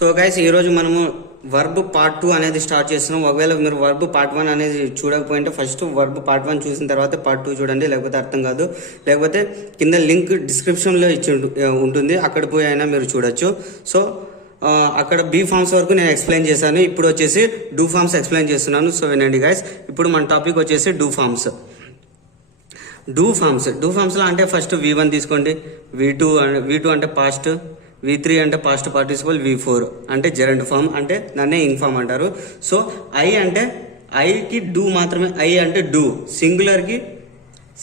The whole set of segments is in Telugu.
సో గైస్ ఈరోజు మనము వర్బ్ పార్ట్ 2 అనేది స్టార్ట్ చేస్తున్నాం. ఒకవేళ మీరు వర్బ్ పార్ట్ 1 అనేది చూడకపోయింటే ఫస్ట్ వర్బ్ పార్ట్ 1 చూసిన తర్వాత పార్ట్ 2 చూడండి, లేకపోతే అర్థం కాదు. లేకపోతే కింద లింక్ డిస్క్రిప్షన్లో ఇచ్చి ఉంటుంది, అక్కడ పోయి అయినా మీరు చూడొచ్చు. సో అక్కడ బీ ఫార్మ్స్ వరకు నేను ఎక్స్ప్లెయిన్ చేశాను. ఇప్పుడు వచ్చేసి డూ ఫార్మ్స్ ఎక్స్ప్లెయిన్ చేస్తున్నాను. సో వినండి గైస్, ఇప్పుడు మన టాపిక్ వచ్చేసి డూ ఫార్మ్స్. డూ ఫార్మ్స్లో అంటే ఫస్ట్ V1 తీసుకోండి, V2 అంటే పాస్ట్, V3 అంటే పాస్ట్ పార్టిసిపల్, V4 అంటే జెరంట్ ఫామ్, అంటే దాన్నే ఇంగ్ ఫామ్ అంటారు. సో ఐ అంటే ఐకి డూ మాత్రమే, ఐ అంటే డూ.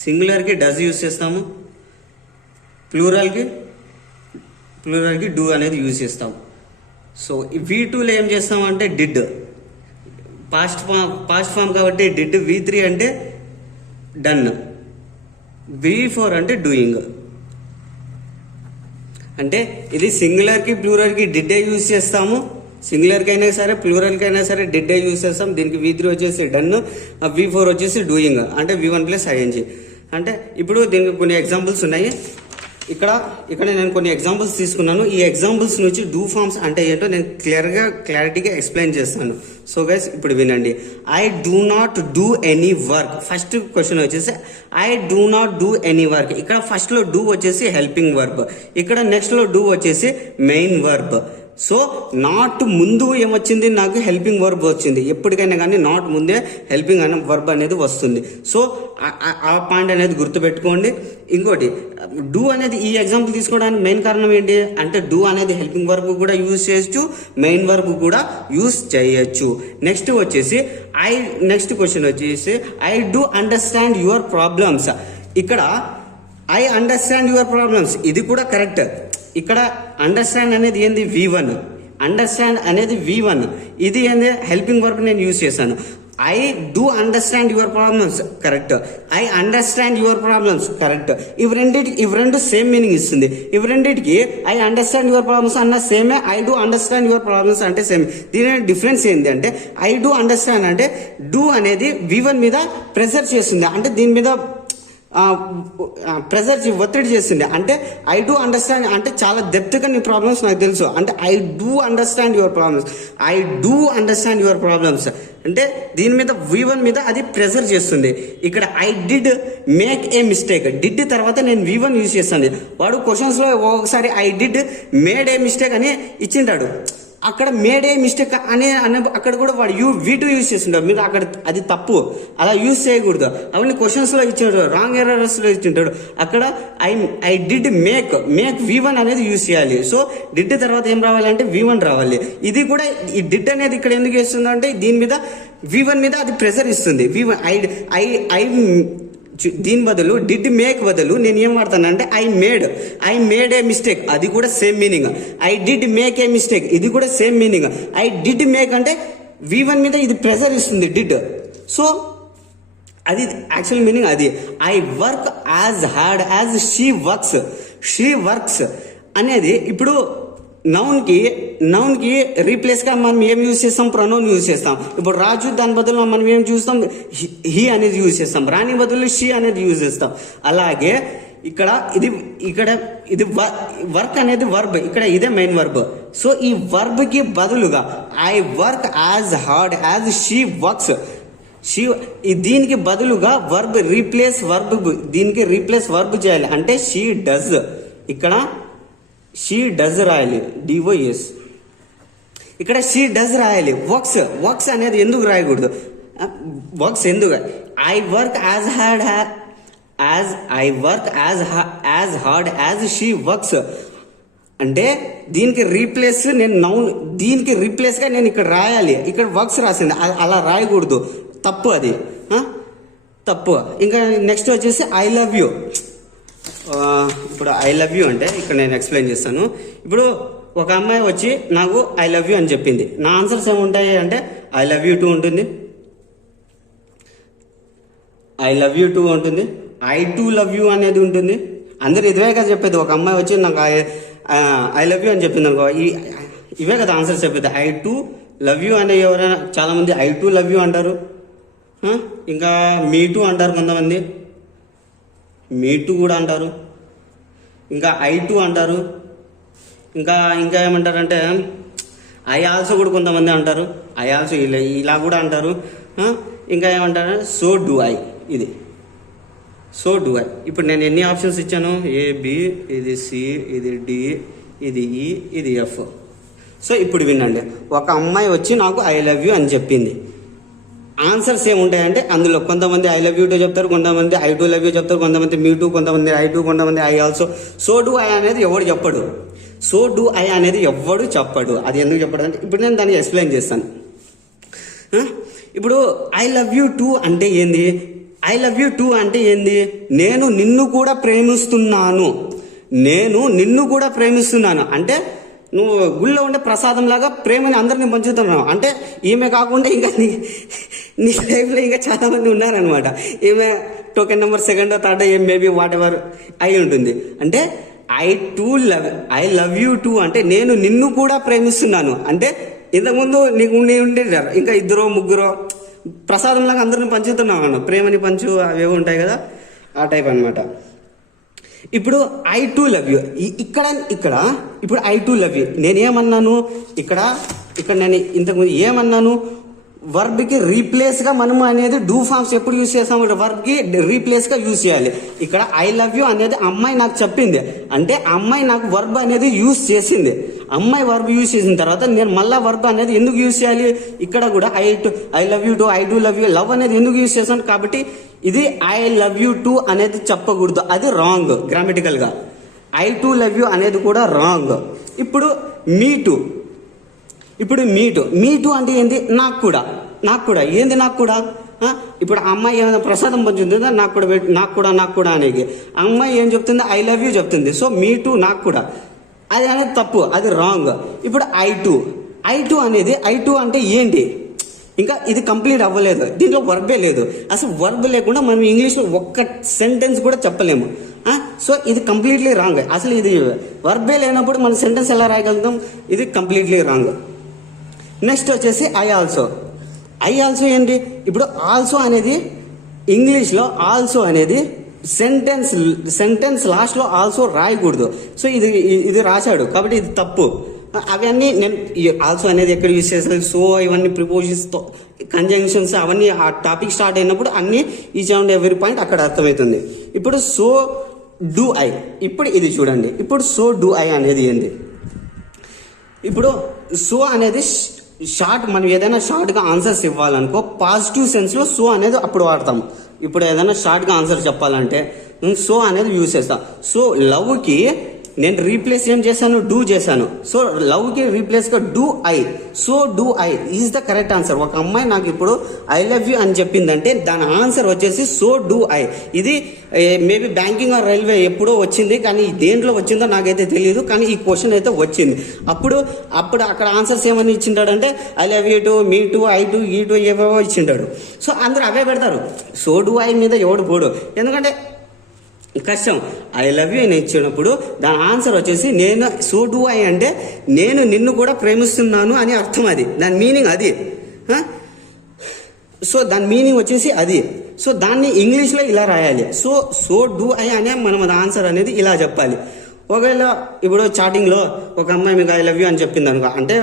సింగులర్కి డస్ యూజ్ చేస్తాము, ప్లూరల్కి డూ అనేది యూజ్ చేస్తాము. సో V2లో ఏం చేస్తామంటే డిడ్, పాస్ట్ ఫామ్ కాబట్టి డిడ్. V3 అంటే డన్, V4 అంటే డూయింగ్. అంటే ఇది సింగులర్కి ప్లూరల్కి డిడ్డే యూజ్ చేస్తాము. సింగులర్కి అయినా సరే ప్లూరల్కి అయినా సరే డిడ్డే యూజ్ చేస్తాం. దీనికి V3 వచ్చేసి డన్, V4 వచ్చేసి డూయింగ్, అంటే V1 + ING. అంటే ఇప్పుడు దీనికి కొన్ని ఎగ్జాంపుల్స్ ఉన్నాయి. ఇక్కడ నేను కొన్ని ఎగ్జాంపుల్స్ తీసుకున్నాను. ఈ ఎగ్జాంపుల్స్ నుంచి డూ ఫార్మ్స్ అంటే ఏంటో నేను క్లారిటీగా ఎక్స్ప్లెయిన్ చేస్తాను. సో గైస్ ఇప్పుడు వినండి. I do not do any work. First question వచ్చేసి I do not do any work. ఇక్కడ ఫస్ట్లో డూ వచ్చేసి హెల్పింగ్ వర్బ్, ఇక్కడ నెక్స్ట్లో డూ వచ్చేసి మెయిన్ వర్బ్. సో నాట్ ముందు ఏమొచ్చింది, నాకు హెల్పింగ్ వర్బ్ వచ్చింది. ఎప్పటికైనా కానీ నాట్ ముందే హెల్పింగ్ అనే వర్బ్ అనేది వస్తుంది. సో ఆ పాయింట్ అనేది గుర్తుపెట్టుకోండి. ఇంకోటి, డూ అనేది ఈ ఎగ్జాంపుల్ తీసుకోవడానికి మెయిన్ కారణం ఏంటి అంటే డూ అనేది హెల్పింగ్ వర్బ్ కూడా యూజ్ చేయొచ్చు, మెయిన్ వర్బ్ కూడా యూజ్ చేయొచ్చు. నెక్స్ట్ క్వశ్చన్ వచ్చేసి I do understand your problems. ఇక్కడ ఐ అండర్స్టాండ్ యువర్ ప్రాబ్లమ్స్, ఇది కూడా కరెక్ట్. ఇక్కడ అండర్స్టాండ్ అనేది ఏంది, V1. అండర్స్టాండ్ అనేది V1, ఇది ఏంది హెల్పింగ్ వర్బ్ నేను యూజ్ చేశాను. I do understand your problems correct, I understand your problems correct. ఇవి రెండు సేమ్ మీనింగ్ ఇస్తుంది. ఇవి రెండింటికి ఐ అండర్స్టాండ్ యువర్ ప్రాబ్లమ్స్ అన్న సేమే, I do understand your problems అంటే సేమ్. దీని డిఫరెన్స్ ఏంటి అంటే ఐ డూ అండర్స్టాండ్ అంటే డూ అనేది V1 మీద ప్రెజర్ చేస్తుంది, అంటే దీని మీద ప్రెజర్ ఒత్తిడి చేస్తుండే. అంటే ఐ డూ అండర్స్టాండ్ అంటే చాలా డెప్త్గా నీ ప్రాబ్లమ్స్ నాకు తెలుసు, అంటే I do understand your problems, I do understand your problems అంటే దీని మీద V1 మీద అది ప్రెజర్ చేస్తుంది. ఇక్కడ I did make a mistake, did తర్వాత నేను V1 యూజ్ చేస్తాను. వాడు క్వశ్చన్స్లో ఒకసారి I did made A mistake అని ఇచ్చింటాడు, అక్కడ మేడ్ ఏ మిస్టేక్ అనే అక్కడ కూడా వాడు V2 యూజ్ చేస్తుంటాడు. మీరు అక్కడ అది తప్పు, అలా యూజ్ చేయకూడదు. అవన్నీ క్వశ్చన్స్లో ఇచ్చాడు, రాంగ్ ఎర్రర్స్లో ఇచ్చింటాడు. అక్కడ ఐ డిడ్ మేక్ V1 అనేది యూజ్ చేయాలి. సో డిడ్ తర్వాత ఏం రావాలంటే V1 రావాలి. ఇది కూడా ఈ డిడ్ అనేది ఇక్కడ ఎందుకు వేస్తుంది అంటే దీని మీద V1 మీద అది ప్రెజర్ ఇస్తుంది. V1 ఐ దీని బదులు డిడ్ మేక్ బదులు నేను ఏం వాడతానంటే ఐ మేడ్ ఏ మిస్టేక్, అది కూడా same meaning. I did make a mistake, ఇది కూడా same meaning. I did make అంటే V1 మీద ఇది ప్రెజర్ ఇస్తుంది డిడ్. సో అది యాక్చువల్ మీనింగ్ అది. I work as hard as she works అనేది ఇప్పుడు నౌన్కి రీప్లేస్గా మనం ఏం యూజ్ చేస్తాం, ప్రొనౌన్ యూజ్ చేస్తాం. ఇప్పుడు రాజు దాని బదులు మనం ఏం చూస్తాం, హీ అనేది యూజ్ చేస్తాం. రాణి బదులు షీ అనేది యూజ్ చేస్తాం. అలాగే ఇక్కడ ఇది వర్క్ అనేది వర్బ్, ఇక్కడ ఇదే మెయిన్ వర్బ్. సో ఈ వర్బ్కి బదులుగా I work as hard as she works, దీనికి బదులుగా దీనికి రీప్లేస్ వర్బ్ చేయాలి, అంటే షీ డస్. ఇక్కడ షీ డస్ రాయాలి, DOS. ఇక్కడ షీ డస్ రాయాలి. వర్క్స్ అనేది ఎందుకు రాయకూడదు, వర్క్స్ ఎందుకు I work as hard as she works అంటే దీనికి రీప్లేస్గా నేను ఇక్కడ రాయాలి. ఇక్కడ వర్క్స్ రాసింది, అలా రాయకూడదు, తప్పు, అది తప్పు. ఇంకా నెక్స్ట్ వచ్చేసి ఐ లవ్ యూ. ఇప్పుడు ఐ లవ్ యూ అంటే ఇక్కడ నేను ఎక్స్ప్లెయిన్ చేస్తాను. ఇప్పుడు ఒక అమ్మాయి వచ్చి నాకు ఐ లవ్ యూ అని చెప్పింది. నా ఆన్సర్స్ ఏముంటాయి అంటే ఐ లవ్ యూ టూ ఉంటుంది, ఐ లవ్ యూ టూ ఉంటుంది, ఐ టూ లవ్ యూ అనేది ఉంటుంది. అందరు ఇదే కదా చెప్పేది. ఒక అమ్మాయి వచ్చి నాకు ఐ లవ్ యూ అని చెప్పింది అనుకో, ఇవే కదా ఆన్సర్స్ చెప్పేది. ఐ టూ లవ్ యూ అనే ఎవరైనా చాలామంది ఐ టూ లవ్ యూ అంటారు, ఇంకా మీ టూ అంటారు, కొంతమంది మీ టూ కూడా అంటారు, ఇంకా I2 అంటారు. ఇంకా ఏమంటారంటే ఐ ఆల్సో కూడా కొంతమంది అంటారు, ఐ ఆల్సో ఇలా కూడా అంటారు. ఇంకా ఏమంటారు, సో డూ ఐ, ఇది సో డూ ఐ. ఇప్పుడు నేను ఎన్ని ఆప్షన్స్ ఇచ్చాను, ఏ బి, ఇది సి, ఇది డి, ఇది ఈ, ఇది ఎఫ్. సో ఇప్పుడు వినండి, ఒక అమ్మాయి వచ్చి నాకు ఐ లవ్ యూ అని చెప్పింది. ఆన్సర్స్ ఏముంటాయంటే అందులో కొంతమంది ఐ లవ్ యూ టూ చెప్తారు, కొంతమంది ఐ టూ లవ్ యూ చెప్తారు, కొంతమంది మీ టూ, కొంతమంది ఐ టూ, కొంతమంది I also. So do I అనేది ఎవడు చెప్పడు, సో డూ ఐ అనేది ఎవ్వడు చెప్పడు. అది ఎందుకు చెప్పడు అంటే ఇప్పుడు నేను దాన్ని ఎక్స్ప్లెయిన్ చేస్తాను. ఇప్పుడు ఐ లవ్ యూ టూ అంటే ఏంది, ఐ లవ్ యూ టూ అంటే ఏంది, నేను నిన్ను కూడా ప్రేమిస్తున్నాను, నేను నిన్ను కూడా ప్రేమిస్తున్నాను అంటే నువ్వు గుళ్ళో ఉండే ప్రసాదం లాగా ప్రేమని అందరినీ పంచుతున్నావు. అంటే ఈమె కాకుండా ఇంకా నీ లైఫ్లో ఇంకా చాలా మంది ఉన్నారనమాట. ఈమె token number second third maybe what ever అయి ఉంటుంది. అంటే ఐ లవ్ యూ టూ అంటే నేను నిన్ను కూడా ప్రేమిస్తున్నాను. అంటే ఇంతకుముందు నీకు ఉండేదారు ఇంకా ఇద్దరు ముగ్గురు ప్రసాదంలాగా అందరిని పంచుతున్నాను, ప్రేమని పంచు అవేవో ఉంటాయి కదా, ఆ టైప్ అనమాట. ఇప్పుడు ఐ టూ లవ్ యూ, ఇక్కడ ఇప్పుడు ఐ టూ లవ్ యూ నేనేమన్నాను, ఇక్కడ నేను ఇంతకుముందు ఏమన్నాను, వర్బ్కి రీప్లేస్గా మనము అనేది డూ ఫార్మ్స్ ఎప్పుడు యూజ్ చేస్తాము, వర్బ్కి రీప్లేస్గా యూజ్ చేయాలి. ఇక్కడ ఐ లవ్ యూ అనేది అమ్మాయి నాకు చెప్పింది, అంటే అమ్మాయి నాకు వర్బ్ అనేది యూజ్ చేసింది. అమ్మాయి వర్బ్ యూజ్ చేసిన తర్వాత నేను మళ్ళీ వర్బ్ అనేది ఎందుకు యూజ్ చేయాలి, ఇక్కడ కూడా I love you two, I do love you, love అనేది ఎందుకు యూజ్ చేస్తాను, కాబట్టి ఇది ఐ లవ్ యూ టూ అనేది చెప్పకూడదు, అది రాంగ్ గ్రామటికల్గా. ఐ టూ లవ్ యూ అనేది కూడా రాంగ్. ఇప్పుడు మీ టూ, మీ టూ అంటే ఏంది, నాకు కూడా ఏంది, నాకు కూడా. ఇప్పుడు అమ్మాయి ఏమైనా ప్రసాదం పంచుతుందా, నాకు కూడా అనేది అమ్మాయి ఏం చెప్తుంది, ఐ లవ్ యూ చెప్తుంది. సో మీ టూ నాకు కూడా, అది అనేది తప్పు, అది రాంగ్. ఇప్పుడు ఐ టూ అంటే ఏంటి, ఇంకా ఇది కంప్లీట్ అవ్వలేదు, దీంట్లో వర్బే లేదు. అసలు వర్బ్ లేకుండా మనం ఇంగ్లీష్లో ఒక్క సెంటెన్స్ కూడా చెప్పలేము. సో ఇది కంప్లీట్లీ రాంగ్. అసలు ఇది వర్బే లేనప్పుడు మనం సెంటెన్స్ ఎలా రాయగలుగుతాం, ఇది కంప్లీట్లీ రాంగ్. నెక్స్ట్ వచ్చేసి ఐ ఆల్సో ఏంటి, ఇప్పుడు ఆల్సో అనేది ఇంగ్లీష్లో ఆల్సో అనేది సెంటెన్స్ లాస్ట్లో ఆల్సో రాయకూడదు. సో ఇది రాశాడు కాబట్టి ఇది తప్పు. అవన్నీ నేను ఆల్సో అనేది ఎక్కడ యూజ్ చేస్తాను, సో ఇవన్నీ ప్రిపోజిషన్స్తో కంజంక్షన్స్ అవన్నీ ఆ టాపిక్ స్టార్ట్ అయినప్పుడు అన్నీ ఈచ్ అండ్ ఎవ్రీ పాయింట్ అక్కడ అర్థమవుతుంది. ఇప్పుడు సో డూ ఐ, ఇప్పుడు ఇది చూడండి, ఇప్పుడు సో డూ ఐ అనేది ఏంది, ఇప్పుడు సో అనేది షార్ట్, మనం ఏదైనా షార్ట్గా ఆన్సర్స్ ఇవ్వాలనుకో పాజిటివ్ సెన్స్లో సో అనేది అప్పుడు వాడతాం. ఇప్పుడు ఏదైనా షార్ట్గా ఆన్సర్ చెప్పాలంటే సో అనేది యూజ్ చేస్తాం. సో లవ్కి నేను రీప్లేస్ ఏం చేశాను, డూ చేశాను. సో లవ్కి రీప్లేస్గా do I, so do I is the correct answer. ఒక అమ్మాయి నాకు ఇప్పుడు ఐ లవ్ యూ అని చెప్పిందంటే దాని ఆన్సర్ వచ్చేసి సో డూ ఐ. ఇది మేబీ బ్యాంకింగ్ ఆర్ రైల్వే ఎప్పుడో వచ్చింది, కానీ దేంట్లో వచ్చిందో నాకైతే తెలియదు, కానీ ఈ క్వశ్చన్ అయితే వచ్చింది. అప్పుడు అక్కడ ఆన్సర్స్ ఏమని ఇచ్చింటాడంటే I love you too, me too, I too, ఈ టూ ఏవేవో ఇచ్చింటాడు. సో అందరూ అవే పెడతారు, సో డూ ఐ మీద ఎవడు పోడు, ఎందుకంటే కష్టం. ఐ లవ్ యూ అని ఇచ్చినప్పుడు దాని ఆన్సర్ వచ్చేసి నేను, సో డూ ఐ అంటే నేను నిన్ను కూడా ప్రేమిస్తున్నాను అని అర్థం, అది దాని మీనింగ్ అది. సో దాని మీనింగ్ వచ్చేసి అది. సో దాన్ని ఇంగ్లీష్లో ఇలా రాయాలి, సో డూ ఐ అనే మనం ఆన్సర్ అనేది ఇలా చెప్పాలి. ఒకవేళ ఇప్పుడు చాటింగ్లో ఒక అమ్మాయి మీకు ఐ లవ్ యూ అని చెప్పింది అనుకో, అంటే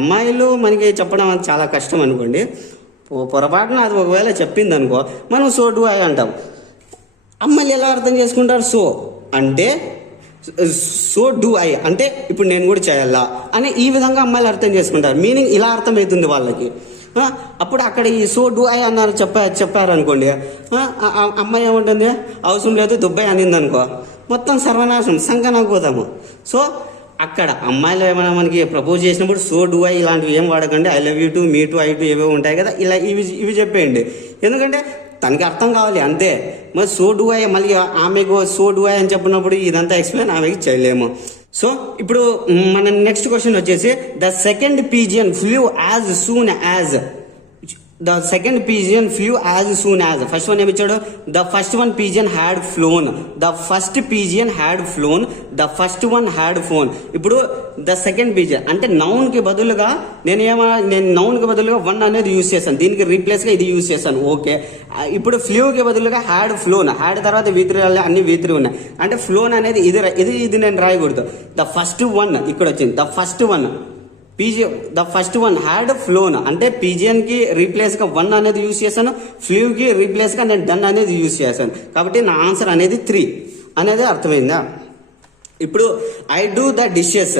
అమ్మాయిలు మనకి చెప్పడం అది చాలా కష్టం అనుకోండి, పొరపాటున అది ఒకవేళ చెప్పింది అనుకో మనం సో డూ ఐ అంటాం. అమ్మాయిలు ఎలా అర్థం చేసుకుంటారు, సో అంటే సో డూ ఐ అంటే ఇప్పుడు నేను కూడా చేయాలా అని ఈ విధంగా అమ్మాయిలు అర్థం చేసుకుంటారు. మీనింగ్ ఇలా అర్థమవుతుంది వాళ్ళకి. అప్పుడు అక్కడ ఈ సో డూ ఐ అన్నారు చెప్పారనుకోండి, అమ్మాయి ఏమంటుంది, అవసరం లేదు దుబ్బాయి అనింది అనుకో, మొత్తం సర్వనాశనం సంకనాకపోతాము. సో అక్కడ అమ్మాయిలు ఏమైనా మనకి ప్రపోజ్ చేసినప్పుడు సో డూ ఐ ఇలాంటివి ఏం వాడకండి, I love you too, me too, I too ఏవో ఉంటాయి కదా, ఇలా ఇవి చెప్పేయండి. ఎందుకంటే తనకి అర్థం కావాలి అంతే. మరి సో డూ ఐ మళ్ళీ ఆమెకు సో డూ ఐ అని చెప్పినప్పుడు ఇదంతా ఎక్స్ప్లెయిన్ ఆమెకి చేయలేము. సో ఇప్పుడు మన నెక్స్ట్ క్వశ్చన్ వచ్చేసి the second pigeon flu as soon as, the second pigeon flu as soon as. First one ఏమి ఇచ్చాడు, the first one pigeon had flown, the first pigeon had flown, the first one had phone. ఇప్పుడు ద సెకండ్ పీజియన్ అంటే నౌన్కి బదులుగా నేను నౌన్కి బదులుగా వన్ అనేది యూజ్ చేశాను, దీనికి రీప్లేస్గా ఇది యూజ్ చేశాను, ఓకే. ఇప్పుడు ఫ్లూకి బదులుగా హ్యాడ్ ఫ్లోన్, హ్యాడ్ తర్వాత V3 అన్ని V3 ఉన్నాయి, అంటే ఫ్లోన్ అనేది ఇది నేను రాయకూడదు. ద ఫస్ట్ వన్ ఇక్కడ వచ్చింది, the first one PG the first one had flown అంటే పిజియన్ కి రీప్లేస్ గా 1 అనేది యూస్ చేశాను, ఫ్లూ కి రీప్లేస్ గా నేను డన్ అనేది యూస్ చేశాను. కాబట్టి నా ఆన్సర్ అనేది 3 అనేది అర్థమైందా. ఇప్పుడు I do the dishes,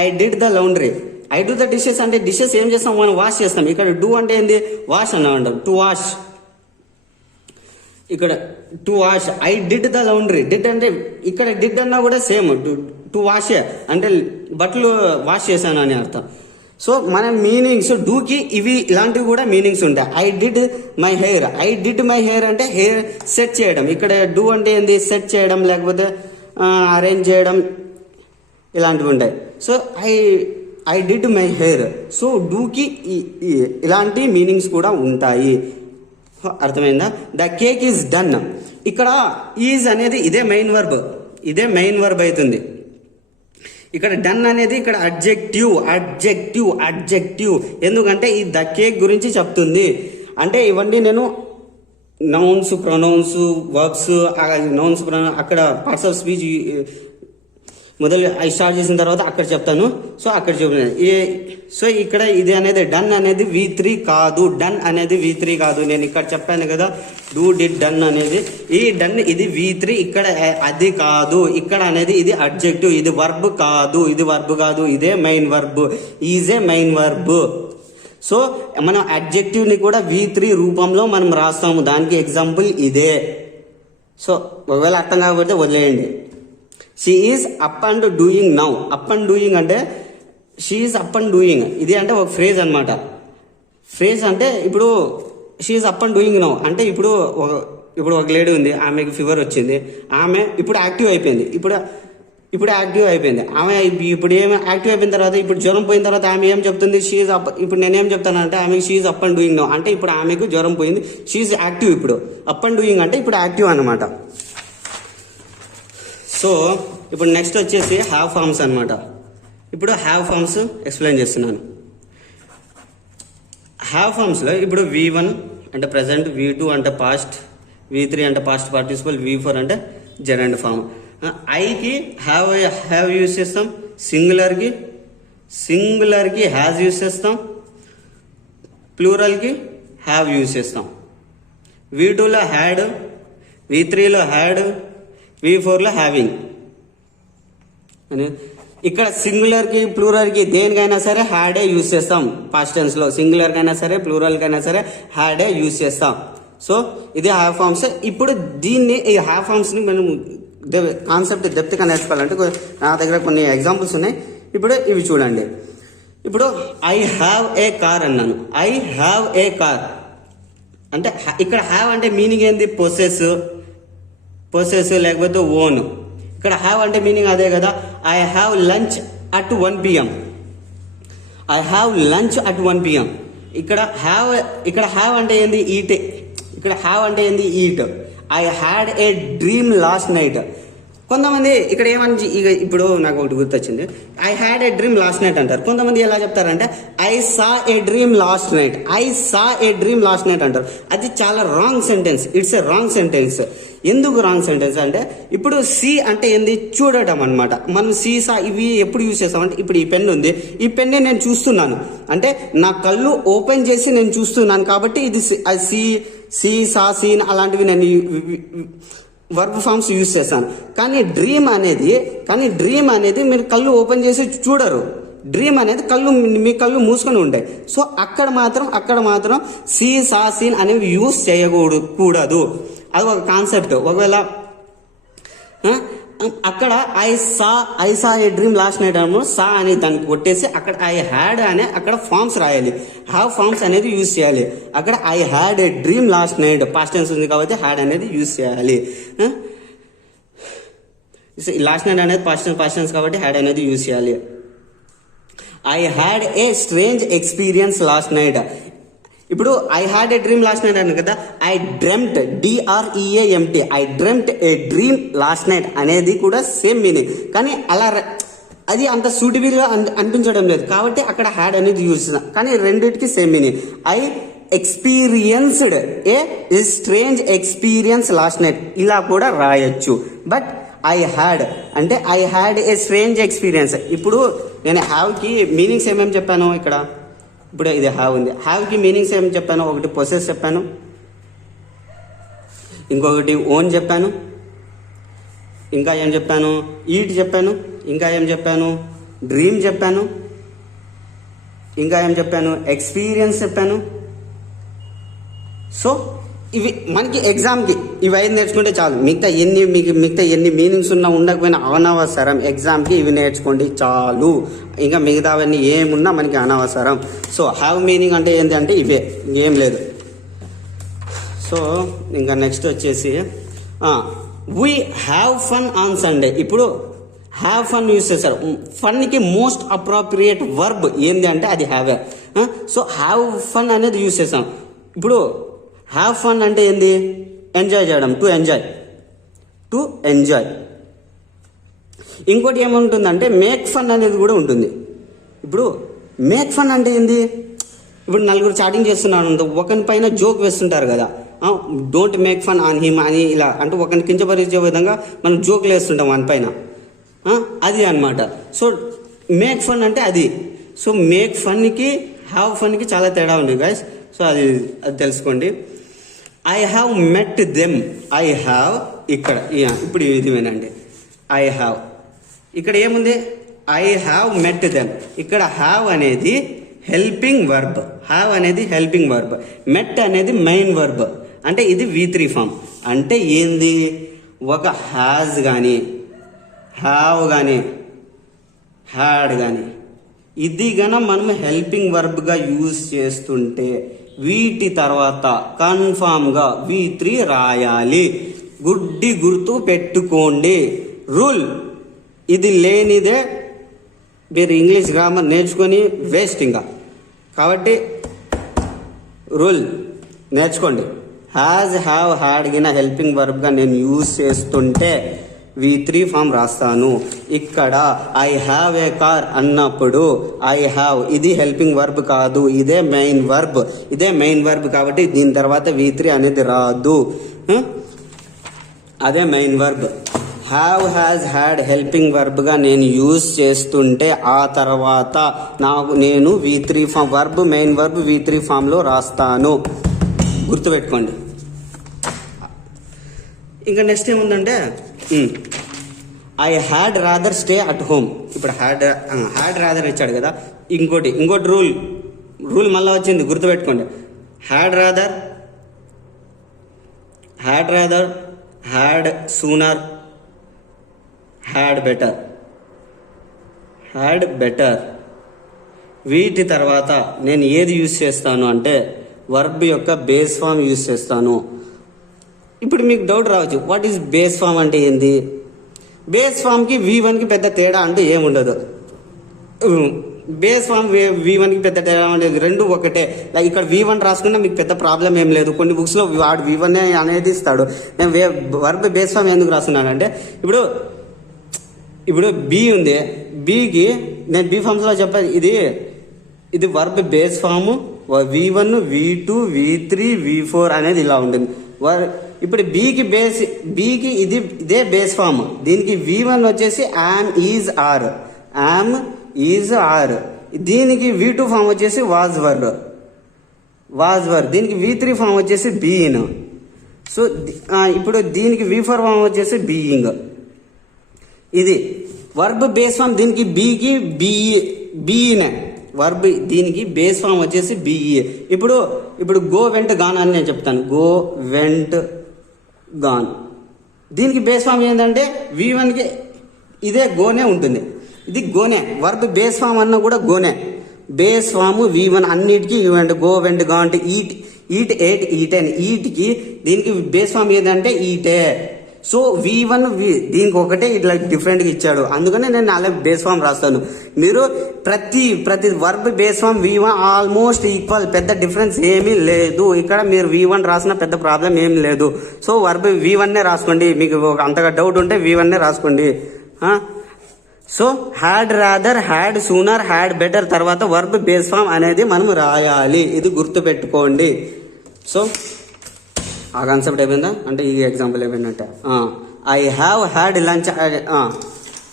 I did the laundry. I do the dishes అంటే డిషెస్ ఏం చేస్తాం మనం వాష్ చేస్తాం. ఇక్కడ డూ అంటే ఏంది వాష్ అన్నాం, టు వాష్. ఇక్కడ to wash. I did the laundry. Did అంటే ఇక్కడ డిడ్ అన్నా కూడా సేమ్ టు వాష్ అంటే బట్టలు వాష్ చేశాను అని అర్థం. సో మన మీనింగ్స్ డూకి ఇవి ఇలాంటివి కూడా మీనింగ్స్ ఉంటాయి. I did my hair, I did my hair అంటే హెయిర్ సెట్ చేయడం. ఇక్కడ డూ అంటే ఏంది సెట్ చేయడం లేకపోతే అరేంజ్ చేయడం ఇలాంటివి ఉంటాయి. So I did my hair. So డూకి ఇలాంటి మీనింగ్స్ కూడా ఉంటాయి. అర్థమైందా. The cake is done. ఇక్కడ ఈజ్ అనేది ఇదే మెయిన్ వర్బ్ అవుతుంది. ఇక్కడ డన్ అనేది ఇక్కడ అడ్జెక్టివ్ ఎందుకంటే ఈ ద కేక్ గురించి చెప్తుంది. అంటే ఇవన్నీ నేను నౌన్స్, ప్రొనౌన్స్, వర్బ్స్, నౌన్స్, అక్కడ పార్ట్స్ ఆఫ్ స్పీచ్ మొదలు స్టార్ట్ చేసిన తర్వాత అక్కడ చెప్తాను. సో అక్కడ చెప్తాను. సో ఇక్కడ ఇది అనేది డన్ అనేది V3 కాదు, నేను ఇక్కడ చెప్పాను కదా డూ డిడ్ డన్ అనేది. ఈ డన్ ఇది V3, ఇక్కడ అది కాదు. ఇక్కడ అనేది ఇది అడ్జెక్టివ్, ఇది వర్బ్ కాదు, ఇదే main verb, is a main verb. So మనం అడ్జెక్టివ్ ని కూడా V3 రూపంలో మనం రాస్తాము. దానికి ఎగ్జాంపుల్ ఇదే. సో ఒకవేళ అర్థం కాకపోతే వదిలేయండి. She is up and doing now. Up and doing అంటే she is up and doing, ఇది అంటే ఒక ఫ్రేజ్ అనమాట. ఫ్రేజ్ అంటే ఇప్పుడు she is up and doing now అంటే ఇప్పుడు ఒక లేడీ ఉంది, ఆమెకి ఫీవర్ వచ్చింది, ఆమె ఇప్పుడు యాక్టివ్ అయిపోయింది. ఆమె ఇప్పుడు ఏమి యాక్టివ్ అయిపోయిన తర్వాత ఇప్పుడు జ్వరం పోయిన తర్వాత ఆమె ఏం చెప్తుంది, షీఈ్ అప్. ఇప్పుడు నేనేం చెప్తానంటే ఆమెకి she's up and doing now అంటే ఇప్పుడు ఆమెకు జ్వరం పోయింది, షీఈ్ యాక్టివ్. ఇప్పుడు అప్ అండ్ డూయింగ్ అంటే ఇప్పుడు యాక్టివ్ అనమాట. సో ఇప్పుడు నెక్స్ట్ వచ్చేసి హ్యావ్ ఫార్మ్స్ అనమాట. ఇప్పుడు హ్యావ్ ఫార్మ్స్ ఎక్స్ప్లెయిన్ చేస్తున్నాను. హ్యావ్ ఫార్మ్స్లో ఇప్పుడు V1 అంటే ప్రజెంట్, V2 అంటే పాస్ట్, V3 అంటే పాస్ట్ పార్టిసిపల్, V4 అంటే జెరండ్ ఫార్మ్. ఐకి హ్యావ్ యూజ్ చేస్తాం, సింగులర్కి హ్యాజ్ యూజ్ చేస్తాం, ప్లూరల్కి హ్యావ్ యూజ్ చేస్తాం. V2లో హ్యాడ్, V3లో హ్యాడ్, V4లో హ్యావింగ్ అని. ఇక్కడ సింగులర్కి ప్లూరల్కి దేనికైనా సరే హ్యాడే యూజ్ చేస్తాం. పాస్ట్ టెన్స్లో సింగులర్కైనా సరే ప్లూరల్కైనా సరే హ్యాడే యూజ్ చేస్తాం. సో ఇది హ్యావ్ ఫార్మ్స్. ఇప్పుడు దీన్ని ఈ హ్యావ్ ఫార్మ్స్ని మనం కాన్సెప్ట్ డెప్త్గా నేర్చుకోవాలంటే నా దగ్గర కొన్ని ఎగ్జాంపుల్స్ ఉన్నాయి. ఇప్పుడు ఇవి చూడండి. ఇప్పుడు ఐ హ్యావ్ ఏ కార్ అన్నాను. ఐ హ్యావ్ ఏ కార్ అంటే ఇక్కడ హ్యావ్ అంటే మీనింగ్ ఏంది, పొసెస్ లేకపోతే ఓన్. ఇక్కడ హ్యావ్ అంటే మీనింగ్ అదే కదా. I have lunch at 1 PM. ఇక్కడ హ్యావ్ అంటే ఏంది, ఈట్. ఇక్కడ హ్యావ్ అంటే ఏంది, eat. I had a dream last night. కొంతమంది ఇక్కడ ఏమని ఇప్పుడు నాకు ఒకటి గుర్తొచ్చింది, I had a dream last night అంటారు. కొంతమంది ఎలా చెప్తారంటే I saw A dream last night అంటారు. అది చాలా wrong sentence. It's a wrong sentence. ఎందుకు రాంగ్ సెంటెన్స్ అంటే ఇప్పుడు సి అంటే ఏంది, చూడటం అనమాట. మనం సా ఇవి ఎప్పుడు యూజ్ చేస్తామంటే ఇప్పుడు ఈ పెన్ ఉంది, ఈ పెన్నే నేను చూస్తున్నాను అంటే నా కళ్ళు ఓపెన్ చేసి నేను చూస్తున్నాను కాబట్టి ఇది సి సా సీన్ అలాంటివి నేను వర్బ్ ఫార్మ్స్ యూజ్ చేస్తాను. కానీ డ్రీమ్ అనేది మీరు కళ్ళు ఓపెన్ చేసి చూడరు. డ్రీమ్ అనేది మీ కళ్ళు మూసుకొని ఉంటాయి. సో అక్కడ మాత్రం సి సా సీన్ అనేవి యూజ్ చేయకూడదు. అది ఒక కాన్సెప్ట్. ఒకవేళ అక్కడ I saw A dream last night అన్నప్పుడు సా అని దానికి కొట్టేసి అక్కడ ఐ హ్యాడ్ అనే అక్కడ ఫార్మ్స్ రాయాలి. హ్యావ్ ఫార్మ్స్ అనేది యూజ్ చేయాలి. అక్కడ I had a dream last night past tense ఉంది కాబట్టి హ్యాడ్ అనేది యూజ్ చేయాలి. లాస్ట్ నైట్ అనేది పాస్ట్ టెన్స్ కాబట్టి హ్యాడ్ అనేది యూజ్ చేయాలి. I had a strange experience last night. ఇప్పుడు I had a dream last night అన్నాను కదా. I dreamt DREAMT I dreamt a dream last night అనేది కూడా సేమ్ మీనింగ్. కానీ అలా అది అంత సూటబుల్గా అనిపించడం లేదు కాబట్టి అక్కడ హ్యాడ్ అనేది యూజ్ చేస్తాం. కానీ రెండింటికి same meaning. I experienced A strange experience last night ఇలా కూడా రాయొచ్చు. బట్ ఐ హ్యాడ్ అంటే I had a strange experience. ఇప్పుడు నేను హ్యావ్కి మీనింగ్స్ ఏమేమి చెప్పాను ఇక్కడ, ఇప్పుడు ఇది హ్యావ్ ఉంది, హ్యావ్కి మీనింగ్స్ ఏమేమి చెప్పాను, ఒకటి పొసెస్ చెప్పాను, ఇంకొకటి ఓన్ చెప్పాను, ఇంకా ఏం చెప్పాను, ఈట్ చెప్పాను, ఇంకా ఏం చెప్పాను, డ్రీమ్ చెప్పాను, ఇంకా ఏం చెప్పాను, ఎక్స్పీరియన్స్ చెప్పాను. సో ఇవి మనకి ఎగ్జామ్కి ఇవి 5 నేర్చుకుంటే చాలు. మిగతా ఎన్ని మీనింగ్స్ ఉన్నా ఉండకపోయినా అనవసరం. ఎగ్జామ్కి ఇవి నేర్చుకోండి చాలు. ఇంకా మిగతావన్నీ ఏమున్నా మనకి అనవసరం. సో హ్యావ్ మీనింగ్ అంటే ఏంటి అంటే ఇవే, ఇంకేం లేదు. సో ఇంకా నెక్స్ట్ వచ్చేసి we have fun on Sunday. ఇప్పుడు హ్యావ్ ఫన్ యూజ్ చేస్తారు. ఫన్కి మోస్ట్ అప్రోప్రియేట్ వర్బ్ ఏంది అంటే అది హ్యావ్. సో హ్యావ్ ఫన్ అనేది యూజ్ చేస్తాం. ఇప్పుడు హ్యావ్ ఫన్ అంటే ఏంది, ఎంజాయ్ చేయడం, టు ఎంజాయ్. ఇంకోటి ఏముంటుందంటే మేక్ ఫన్ అనేది కూడా ఉంటుంది. ఇప్పుడు మేక్ ఫన్ అంటే ఏంది, ఇప్పుడు నలుగురు చాటింగ్ చేస్తున్నాను, ఒకరి పైన జోక్ వేస్తుంటారు కదా, don't make fun on him అని, ఇలా అంటే ఒకరిని కించపరిచే విధంగా మనం జోక్లు వేస్తుంటాం వాని పైన, అది అన్నమాట. సో మేక్ ఫన్ అంటే అది. సో మేక్ ఫన్కి హ్యావ్ ఫన్కి చాలా తేడా ఉంది గైస్. సో అది తెలుసుకోండి. I have met them, I have ఇక్కడ ఇప్పుడు ఇది వినండి. ఐ హ్యావ్ ఇక్కడ ఏముంది, ఐ హ్యావ్ మెట్ దెమ్. ఇక్కడ హ్యావ్ అనేది హెల్పింగ్ వర్బ్, మెట్ అనేది మెయిన్ వర్బ్. అంటే ఇది V3 ఫామ్. అంటే ఏంది, ఒక హ్యాజ్ కానీ హ్యావ్ కానీ హ్యాడ్ కానీ ఇది గన మనం హెల్పింగ్ వర్బ్గా యూజ్ చేస్తుంటే వీటి తర్వాత కన్ఫామ్గా V3 రాయాలి. గుడ్డి గుర్తు పెట్టుకోండి. రూల్ ఇది లేనిదే మీరు ఇంగ్లీష్ గ్రామర్ నేర్చుకొని వేస్ట్ ఇంకా. కాబట్టి రూల్ నేర్చుకోండి. హ్యాజ్ హ్యావ్ హ్యాడ్ గిన హెల్పింగ్ వర్బ్గా నేను యూజ్ చేస్తుంటే V3 ఫామ్ రాస్తాను. ఇక్కడ ఐ హ్యావ్ ఏ కార్ అన్నప్పుడు ఐ హ్యావ్ ఇది హెల్పింగ్ వర్బ్ కాదు, ఇదే మెయిన్ వర్బ్ కాబట్టి దీని తర్వాత V3 అనేది రాదు. అదే main verb. Have has had helping వర్బ్గా నేను యూజ్ చేస్తుంటే ఆ తర్వాత నేను V3 form verb main verb V3 ఫామ్లో రాస్తాను. గుర్తుపెట్టుకోండి. ఇంకా నెక్స్ట్ ఏముందంటే I had rather stay at home. ఇప్పుడు హ్యాడ్ రాదర్ ఇచ్చాడు కదా, ఇంకోటి రూల్ మళ్ళీ వచ్చింది, గుర్తుపెట్టుకోండి. Had rather, had sooner, had better. వీటి తర్వాత నేను ఏది యూజ్ చేస్తాను అంటే వర్బ్ యొక్క బేస్ ఫామ్ యూజ్ చేస్తాను. ఇప్పుడు మీకు డౌట్ రావచ్చు, వాట్ ఈస్ బేస్ ఫామ్ అంటే ఏంది? బేస్ ఫామ్కి V1కి పెద్ద తేడా అంటే ఏముండదు. బేస్ ఫామ్ V1కి పెద్ద తేడా అనేది రెండు ఒకటే. లైక్ ఇక్కడ V1 రాసుకున్నా మీకు పెద్ద ప్రాబ్లం ఏం లేదు. కొన్ని బుక్స్లో వాడు V1 అనేది ఇస్తాడు. నేను వర్బ్ బేస్ ఫామ్ ఎందుకు రాస్తున్నానంటే ఇప్పుడు బి ఉంది, బికి నేను బి ఫామ్స్లో చెప్పాను, ఇది verb base form V1, V2, V3, V4 అనేది ఇలా ఉంటుంది. ఇప్పుడు బీకి ఇదే బేస్ ఫామ్. దీనికి V1 వచ్చేసి యామ్ ఈజ్ ఆర్. దీనికి V2 ఫామ్ వచ్చేసి వాజ్ వర్. దీనికి V3 ఫామ్ వచ్చేసి బీయిన్. సో ఇప్పుడు దీనికి V4 ఫామ్ వచ్చేసి బీయింగ్. ఇది వర్బ్ బేస్ ఫామ్. దీనికి బీకి బీఈనే వర్బ్. దీనికి బేస్ ఫామ్ వచ్చేసి బీఈ. ఇప్పుడు గో వెంట్ గాన్ అని నేను చెప్తాను. Go went gone. దీనికి బేస్ ఫామ్ ఏంటంటే V1కి ఇదే గోనే ఉంటుంది. ఇది గోనే. వర్బ్ బేస్ ఫామ్ అన్నా కూడా గోనే. బేస్ ఫామ్ V1 అన్నిటికీ గో వెంట్ గాన్ అంటే ఈట్ ఎయిట్ ఈటెన్. ఈట్కి దీనికి బేస్ ఫామ్ ఏదంటే ఈటే. సో V1 దీనికి ఒకటే ఇట్లా డిఫరెంట్గా ఇచ్చాడు, అందుకనే నేను అలా బేస్ ఫామ్ రాస్తాను. మీరు ప్రతి verb base form V1 almost equal, పెద్ద డిఫరెన్స్ ఏమీ లేదు. ఇక్కడ మీరు V1 రాసిన పెద్ద ప్రాబ్లం ఏం లేదు. సో వర్బ్ V1నే రాసుకోండి. మీకు అంతగా డౌట్ ఉంటే V1నే రాసుకోండి. So had rather, had sooner, had better తర్వాత వర్బ్ బేస్ ఫామ్ అనేది మనం రాయాలి. ఇది గుర్తుపెట్టుకోండి. సో ఆ కాన్సెప్ట్ అయిపోయిందా అంటే ఈ ఎగ్జాంపుల్ అయిపోయిందంటే ఐ హ్యావ్ హ్యాడ్ లంచ్.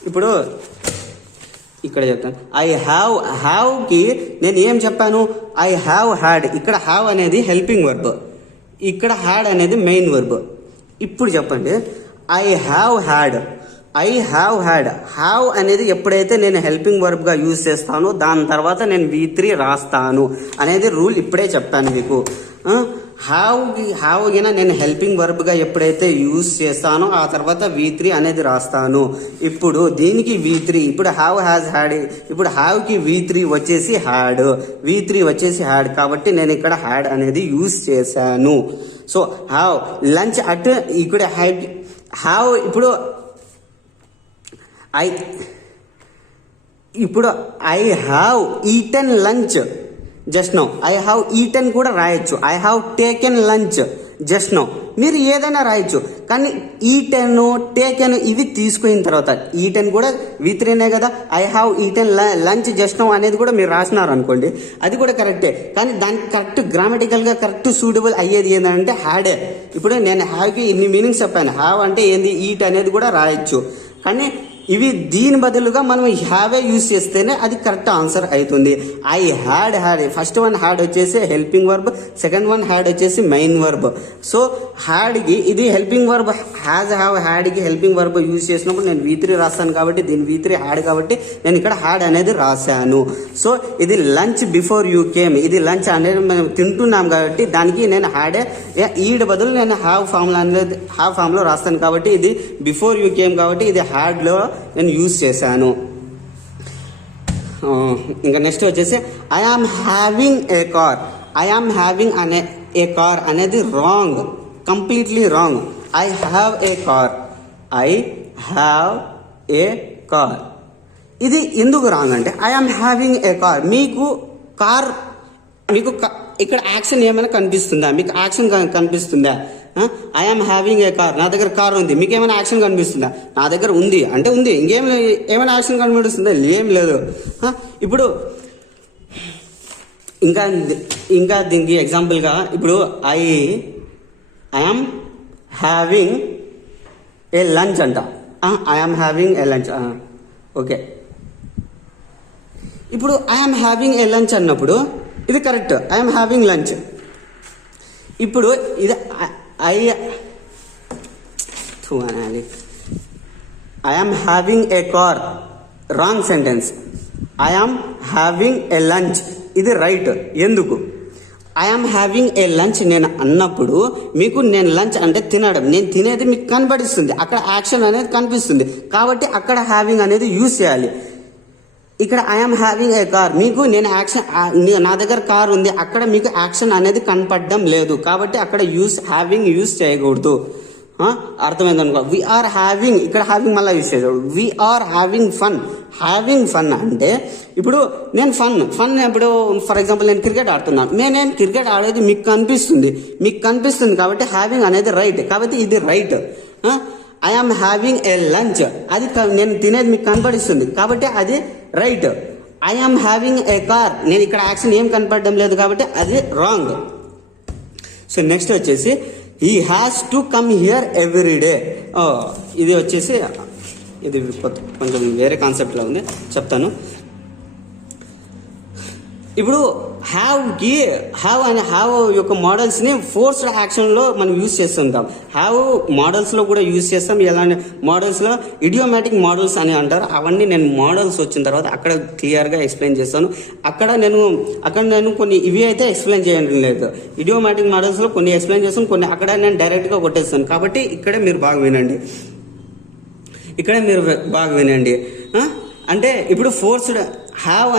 ఇప్పుడు ఇక్కడ చెప్తాను. ఐ హ్యావ్కి నేను ఏం చెప్పాను? I have had. ఇక్కడ హ్యావ్ అనేది హెల్పింగ్ వర్బ్, ఇక్కడ హ్యాడ్ అనేది మెయిన్ వర్బ్. ఇప్పుడు చెప్పండి, ఐ హ్యావ్ హ్యాడ్. హ్యావ్ అనేది ఎప్పుడైతే నేను హెల్పింగ్ వర్బ్గా యూజ్ చేస్తానో దాని తర్వాత నేను V3 రాస్తాను అనేది రూల్ ఇప్పుడే చెప్పాను మీకు. హ్యావ్ గిన నేను హెల్పింగ్ వర్బ్గా ఎప్పుడైతే యూజ్ చేస్తానో ఆ తర్వాత V3 అనేది రాస్తాను. ఇప్పుడు దీనికి V3, ఇప్పుడు హ్యావ్ హ్యాజ్ హ్యాడ్, ఇప్పుడు హ్యావ్కి V3 వచ్చేసి హ్యాడ్, కాబట్టి నేను ఇక్కడ హ్యాడ్ అనేది యూజ్ చేశాను. సో హ్యావ్ లంచ్ అట్, ఇక్కడ హ్యావ్ ఇప్పుడు I have eaten lunch just now. I have eaten కూడా రాయొచ్చు, I have taken lunch just now. మీరు ఏదైనా రాయొచ్చు, కానీ ఈటెన్ టేకెన్ ఇవి తీసుకున్న తర్వాత ఈటెన్ కూడా V3నే కదా. I have eaten lunch just now అనేది కూడా మీరు రాసినారు అనుకోండి, అది కూడా కరెక్టే. కానీ దానికి కరెక్ట్ గ్రామటికల్గా కరెక్ట్ సూటబుల్ అయ్యేది ఏంటంటే హ్యాడే. ఇప్పుడు నేను హ్యావ్కి ఇన్ని మీనింగ్స్ చెప్పాను. హ్యావ్ అంటే ఏంది, ఈట్ అనేది కూడా రాయొచ్చు. కానీ ఇవి దీని బదులుగా మనం హ్యావే యూజ్ చేస్తేనే అది కరెక్ట్ ఆన్సర్ అవుతుంది. I had first one had వచ్చేసి helping verb, second one had వచ్చేసి మెయిన్ వర్బ్. సో హ్యాడ్కి ఇది హెల్పింగ్ వర్బ్, హ్యాడ్కి హెల్పింగ్ వర్బ్ యూజ్ చేసినప్పుడు నేను V3 రాస్తాను కాబట్టి దీని V3 హ్యాడ్ కాబట్టి నేను ఇక్కడ హ్యాడ్ అనేది రాశాను. సో ఇది లంచ్ బిఫోర్ యూ కేమ్, ఇది లంచ్ అనేది మనం తింటున్నాం కాబట్టి దానికి నేను హ్యాడే ఈడ్ బదులు నేను హ్యావ్ ఫామ్లో రాస్తాను కాబట్టి ఇది బిఫోర్ యూ కేమ్ కాబట్టి ఇది హ్యాడ్లో నేను యూజ్ చేశాను. ఇంకా నెక్స్ట్ వచ్చేసి I am having a car. A car అనేది wrong, completely wrong. I have a car. ఇది ఎందుకు రాంగ్ అంటే I am having a car. మీకు ఇక్కడ యాక్షన్ ఏమైనా కనిపిస్తుందా? మీకు యాక్షన్ కనిపిస్తుందా? I am having a car, నా దగ్గర కార్ ఉంది. మీకు ఏమైనా యాక్షన్ కనిపిస్తుందా? నా దగ్గర ఉంది అంటే ఉంది, ఏమైనా యాక్షన్ కనిపిస్తుందా? ఏం లేదు. ఇప్పుడు ఇంకా దీనికి ఎగ్జాంపుల్గా ఇప్పుడు I am having a lunch అంట. I am having a lunch, okay. ఇప్పుడు I am having a lunch అన్నప్పుడు ఇది correct, I am having lunch. ఇప్పుడు ఇది I am having a car, wrong sentence. I am having a lunch, ఇది రైట్. ఎందుకు? I am having a lunch నేను అన్నప్పుడు మీకు నేను లంచ్ అంటే తినడం, నేను తినేది మీకు కనబడిస్తుంది, అక్కడ యాక్షన్ అనేది కనిపిస్తుంది కాబట్టి అక్కడ హ్యావింగ్ అనేది యూజ్ చేయాలి. ఇక్కడ I am having a car, మీకు నేను యాక్షన్, నా దగ్గర కార్ ఉంది, అక్కడ మీకు యాక్షన్ అనేది కనపడడం లేదు కాబట్టి అక్కడ హ్యావింగ్ యూజ్ చేయకూడదు. అర్థమైంది అనుకో. వీఆర్ హ్యావింగ్, ఇక్కడ హ్యావింగ్ మళ్ళీ యూజ్ చేయకూడదు. వీఆర్ హ్యావింగ్ ఫన్ అంటే ఇప్పుడు నేను ఫన్ ఇప్పుడు ఫర్ ఎగ్జాంపుల్ నేను క్రికెట్ ఆడుతున్నాను, నేను క్రికెట్ ఆడేది మీకు కనిపిస్తుంది కాబట్టి హ్యావింగ్ అనేది రైట్, కాబట్టి ఇది right. I am having a lunch, అది నేను తినేది మీకు కనపడిస్తుంది కాబట్టి అది right. I am having a car, నేను ఇక్కడ యాక్షన్ ఏం కనపడడం లేదు కాబట్టి అది రాంగ్. సో నెక్స్ట్ వచ్చేసి he has to come here every day. ఇది వచ్చేసి ఇది కొంచెం వేరే కాన్సెప్ట్లో ఉంది, చెప్తాను. ఇప్పుడు హ్యావ్ యొక్క మోడల్స్ని ఫోర్స్డ్ యాక్షన్లో మనం యూజ్ చేస్తుంటాం. హ్యావ్ మోడల్స్లో కూడా యూజ్ చేస్తాం. ఎలాంటి మోడల్స్లో ఇడియోమాటిక్ మోడల్స్ అని అంటారు. అవన్నీ నేను మోడల్స్ వచ్చిన తర్వాత అక్కడ క్లియర్గా ఎక్స్ప్లెయిన్ చేస్తాను. అక్కడ నేను కొన్ని ఇవి అయితే ఎక్స్ప్లెయిన్ చేయడం లేదు. ఇడియోమాటిక్ మోడల్స్లో కొన్ని ఎక్స్ప్లెయిన్ చేస్తాను, కొన్ని అక్కడ నేను డైరెక్ట్గా కొట్టేస్తాను. కాబట్టి ఇక్కడే మీరు బాగా వినండి. అంటే ఇప్పుడు ఫోర్స్డ్ హ్యావ్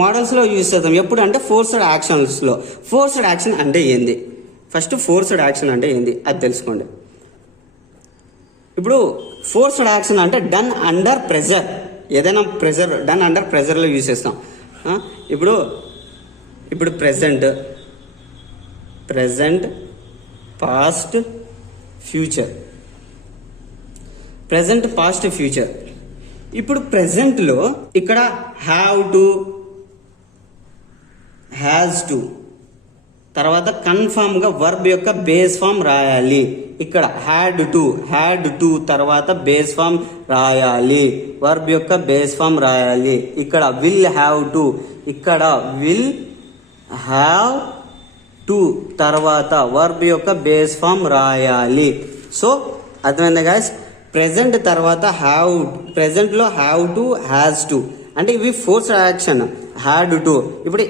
మోడల్స్లో యూజ్ చేద్దాం. ఎప్పుడు అంటే ఫోర్స్డ్ యాక్షన్స్లో. ఫోర్స్డ్ యాక్షన్ అంటే ఏంది? ఫస్ట్ ఫోర్స్డ్ యాక్షన్ అంటే ఏంది అది తెలుసుకోండి. ఇప్పుడు ఫోర్స్డ్ యాక్షన్ అంటే డన్ అండర్ ప్రెజర్. ఏదైనా డన్ అండర్ ప్రెజర్లో యూజ్ చేస్తాం. ఇప్పుడు present, past, future. Present, past, future. ఇప్పుడు ప్రెజెంట్లో ఇక్కడ హ్యావ్ టు, హ్యాజ్ టు, తర్వాత కన్ఫామ్ గా వర్బ్ యొక్క బేస్ ఫామ్ రాయాలి. ఇక్కడ హ్యాడ్ టు తర్వాత బేస్ ఫామ్ రాయాలి. వర్బ్ యొక్క బేస్ ఫామ్ రాయాలి. ఇక్కడ విల్ హ్యావ్ టు, ఇక్కడ విల్ హ్యావ్ టు తర్వాత వర్బ్ యొక్క బేస్ ఫామ్ రాయాలి. సో అర్థమైందా గైస్? ప్రెజెంట్ తర్వాత హ్యావ్, ప్రెజెంట్ లో హ్యావ్ టు, హ్యాస్ టు అంటే ఇవి ఫోర్స్ యాక్షన్. హ్యాడ్ టు, ఇప్పుడు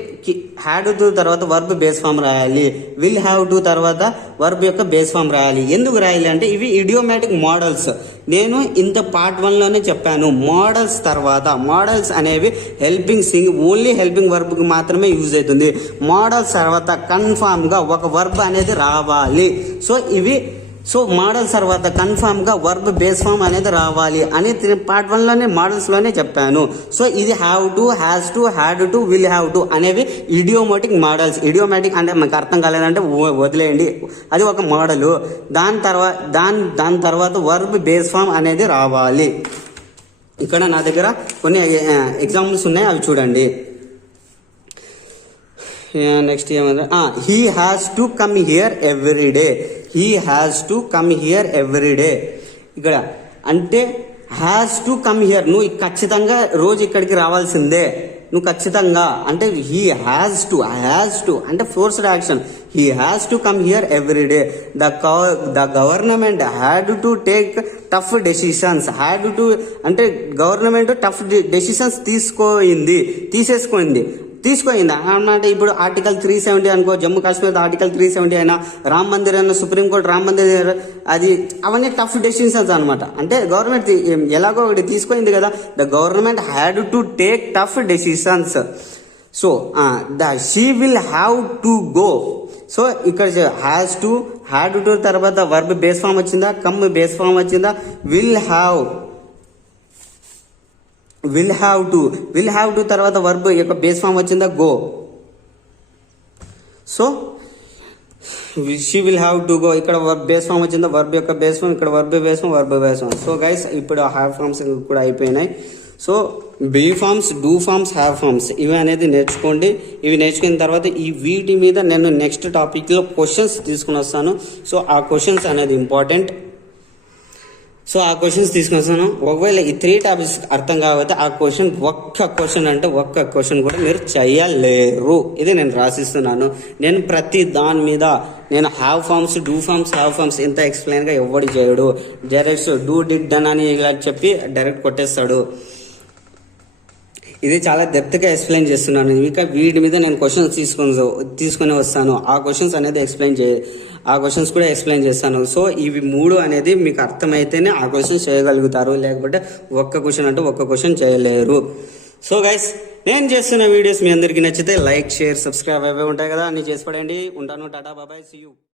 హ్యాడ్ టు తర్వాత వర్బ్ బేస్ ఫామ్ రాయాలి. విల్ హ్యావ్ టు తర్వాత వర్బ్ యొక్క బేస్ ఫామ్ రాయాలి. ఎందుకు రాయాలి అంటే ఇవి ఇడియోమాటిక్ మోడల్స్. నేను ఇంత పార్ట్ 1 లోనే చెప్పాను. మోడల్స్ తర్వాత, మోడల్స్ అనేవి హెల్పింగ్ ఓన్లీ హెల్పింగ్ వర్బ్ కి మాత్రమే యూజ్ అవుతుంది. మోడల్స్ తర్వాత కన్ఫామ్ గా ఒక వర్బ్ అనేది రావాలి. సో మోడల్స్ తర్వాత కన్ఫామ్ గా వర్బ్ బేస్ ఫామ్ అనేది రావాలి అని పార్ట్ 1 లోనే మోడల్స్ లోనే చెప్పాను. సో ఇది have to, has to, had to, will have to అనేవి ఇడియోమాటిక్ మోడల్స్. ఇడియోమాటిక్ అంటే మనకు అర్థం కాలేదంటే వదిలేయండి, అది ఒక మోడల్. దాని తర్వాత వర్బ్ బేస్ ఫామ్ అనేది రావాలి. ఇక్కడ నా దగ్గర కొన్ని ఎగ్జాంపుల్స్ ఉన్నాయి, అవి చూడండి. నెక్స్ట్ ఏమన్నా, he has to come here every day. He has to come here every day. ఇక్కడ అంటే హ్యాస్ టు కమ్ హియర్, నువ్వు ఖచ్చితంగా రోజు ఇక్కడికి రావాల్సిందే, నువ్వు ఖచ్చితంగా అంటే హీ హ్యాస్ టు అంటే forced action. He has to come here every day. The government had to take tough decisions. Had to అంటే గవర్నమెంట్ టఫ్ డెసిషన్స్ తీసుకోయింది అన్నమాట. ఇప్పుడు ఆర్టికల్ 370 అనుకో, జమ్మూ కాశ్మీర్ ఆర్టికల్ 370 అయినా, రామ్ మందిర్ అయినా, సుప్రీంకోర్టు రామ్ మందిర్, అది అవన్నీ టఫ్ డెసిషన్స్ అనమాట. అంటే గవర్నమెంట్ ఎలాగో ఒకటి తీసుకుంది కదా. The government had to take tough decisions. So she will have to go. So ఇక్కడ హ్యాస్ టు, హ్యాడ్ టు తర్వాత వర్బ్ బేస్ ఫామ్ వచ్చిందా, కమ్ బేస్ ఫామ్ వచ్చిందా, విల్ హ్యావ్ టు తర్వాత వర్బ్ యొక్క బేస్ ఫామ్ వచ్చిందా, go. So she will have to go, ఇక్కడ వర్బ్ బేస్ ఫామ్ వచ్చిందా, వర్బ్ యొక్క బేస్ ఫామ్, ఇక్కడ verb base form. So guys ఇప్పుడు హ్యావ్ ఫామ్స్ కూడా అయిపోయినాయి. So be forms, do forms, have forms ఇవి అనేది నేర్చుకోండి. ఇవి నేర్చుకున్న తర్వాత వీటి మీద నేను నెక్స్ట్ టాపిక్లో క్వశ్చన్స్ తీసుకుని వస్తాను. సో ఆ క్వశ్చన్స్ అనేది ఇంపార్టెంట్. సో ఆ క్వశ్చన్స్ తీసుకుని వస్తాను. ఒకవేళ ఈ 3 టాపిక్స్ అర్థం కాకపోతే ఆ ఒక్క క్వశ్చన్ కూడా మీరు చేయలేరు. ఇది నేను రాసిస్తున్నాను. నేను ప్రతి దాని మీద నేను have forms, do forms, have forms ఇంత ఎక్స్ప్లెయిన్ గా ఎవడు చేయడు. డైరెక్ట్ డూ, డిడ్, డన్ అని ఇలా చెప్పి డైరెక్ట్ కొట్టేస్తాడు. ఇది చాలా డెప్త్గా ఎక్స్ప్లెయిన్ చేస్తున్నాను. ఇంకా వీటి మీద నేను క్వశ్చన్స్ తీసుకొని వస్తాను. ఆ క్వశ్చన్స్ అనేది ఆ క్వశ్చన్స్ కూడా ఎక్స్ప్లెయిన్ చేస్తాను. సో ఇవి 3 అనేది మీకు అర్థమైతేనే ఆ క్వశ్చన్స్ చేయగలుగుతారు, లేకపోతే ఒక్క క్వశ్చన్ చేయలేరు. సో గైస్, నేను చేస్తున్న వీడియోస్ మీ అందరికీ నచ్చితే లైక్, షేర్, సబ్స్క్రైబ్ అవే ఉంటాయి కదా, అన్ని చేసి పడండి. ఉంటాను. టాటా, బాబాయ్, సీ యూ.